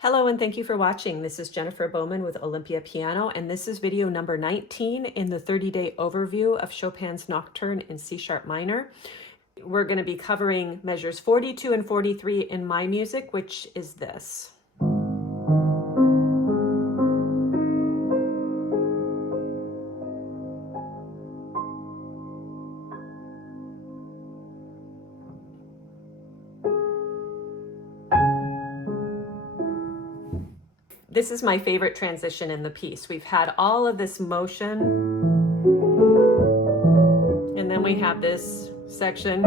Hello and thank you for watching. This is Jennifer Bowman with Olympia Piano, and this is video number 19 in the 30-day overview of Chopin's Nocturne in C# minor. We're going to be covering measures 42 and 43 in my music, which is this. This is my favorite transition in the piece. We've had all of this motion, and then we have this section.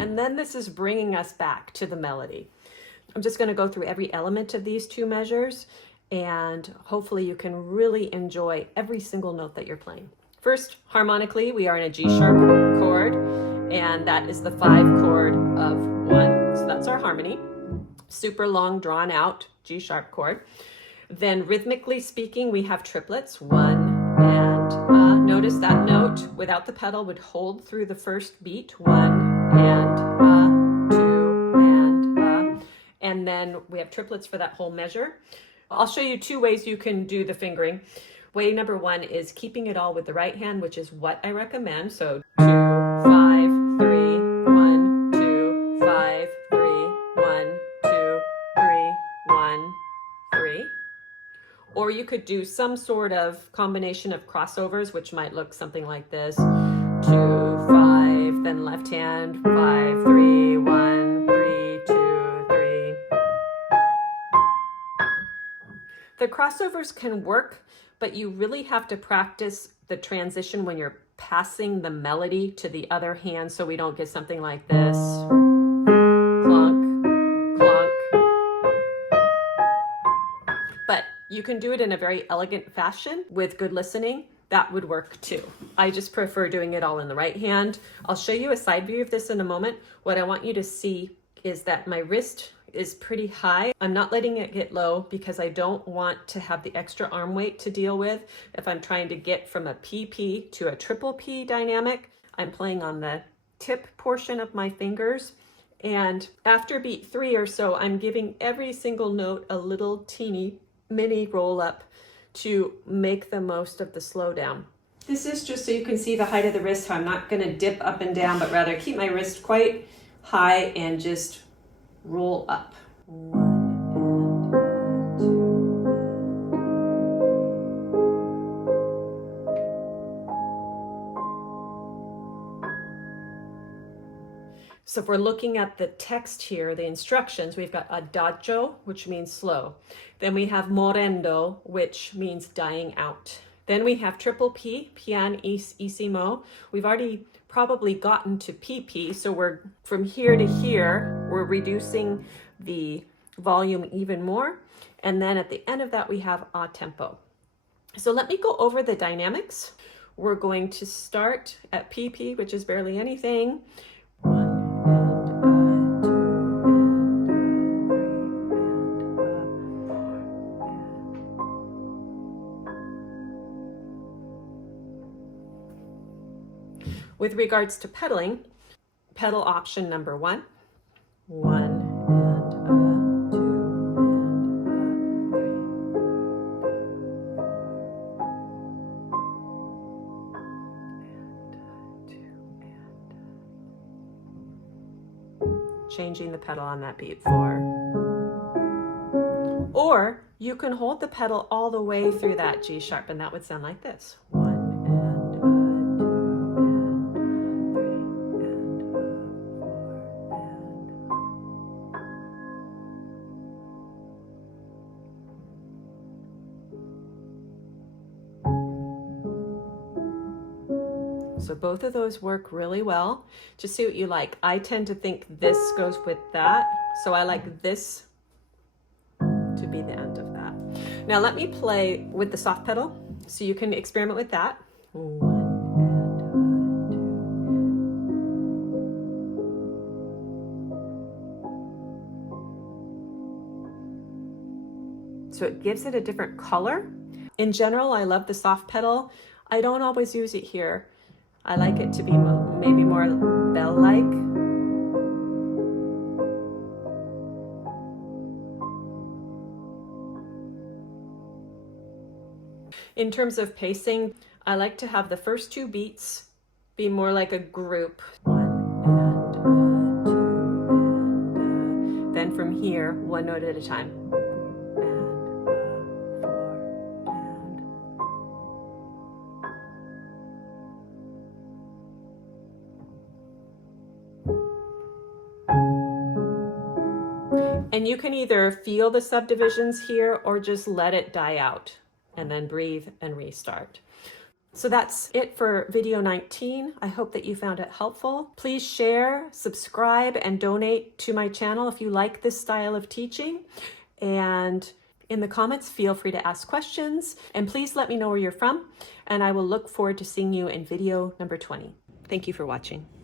And then this is bringing us back to the melody. I'm just going to go through every element of these two measures, and hopefully you can really enjoy every single note that you're playing. First, harmonically, we are in a G# chord, and that is the 5 chord of 1. So that's our harmony. Super long, drawn out G# chord. Then rhythmically speaking, we have triplets, 1 and notice that note without the pedal would hold through the first beat, 1 and 2 and then we have triplets for that whole measure. I'll show you 2 ways you can do the fingering. Way number 1 is keeping it all with the right hand, which is what I recommend. So 2, 5, 3, 1, 2, 5, 3, 1, 2, 3, 1, 3. Or you could do some sort of combination of crossovers, which might look something like this. 2, 5, then left hand, 5, 3, 1, 3, 2, 3. The crossovers can work, but you really have to practice the transition when you're passing the melody to the other hand so we don't get something like this. Clunk, clunk. But you can do it in a very elegant fashion with good listening. That would work too. I just prefer doing it all in the right hand. I'll show you a side view of this in a moment. What I want you to see is that my wrist is pretty high. I'm not letting it get low because I don't want to have the extra arm weight to deal with. If I'm trying to get from a PP to a triple P dynamic, I'm playing on the tip portion of my fingers. And after beat 3 or so, I'm giving every single note a little teeny mini roll up to make the most of the slowdown. This is just so you can see the height of the wrist, how I'm not going to dip up and down, but rather keep my wrist quite high and just roll up. 1 and 2. So if we're looking at the text here, the instructions, we've got adagio, which means slow. Then we have morendo, which means dying out. Then we have triple P, pianissimo. We've already probably gotten to PP, so we're from here to here, we're reducing the volume even more. And then at the end of that, we have a tempo. So let me go over the dynamics. We're going to start at PP, which is barely anything. 1 and 2 With regards to pedaling, pedal option number 1, 1 and 2 and 2 and changing the pedal on that beat 4. Or you can hold the pedal all the way through that G#, and that would sound like this. 1 and 2 So both of those work really well. Just see what you like. I tend to think this goes with that, so I like this to be the end of that. Now let me play with the soft pedal so you can experiment with that. 1 and 2. So it gives it a different color. In general, I love the soft pedal. I don't always use it here. I like it to be maybe more bell-like. In terms of pacing, I like to have the first two beats be more like a group. 1 and 2 and then from here, one note at a time. And you can either feel the subdivisions here or just let it die out and then breathe and restart. So that's it for video 19. I hope that you found it helpful. Please share, subscribe, and donate to my channel if you like this style of teaching. And in the comments, feel free to ask questions. And please let me know where you're from. And I will look forward to seeing you in video number 20. Thank you for watching.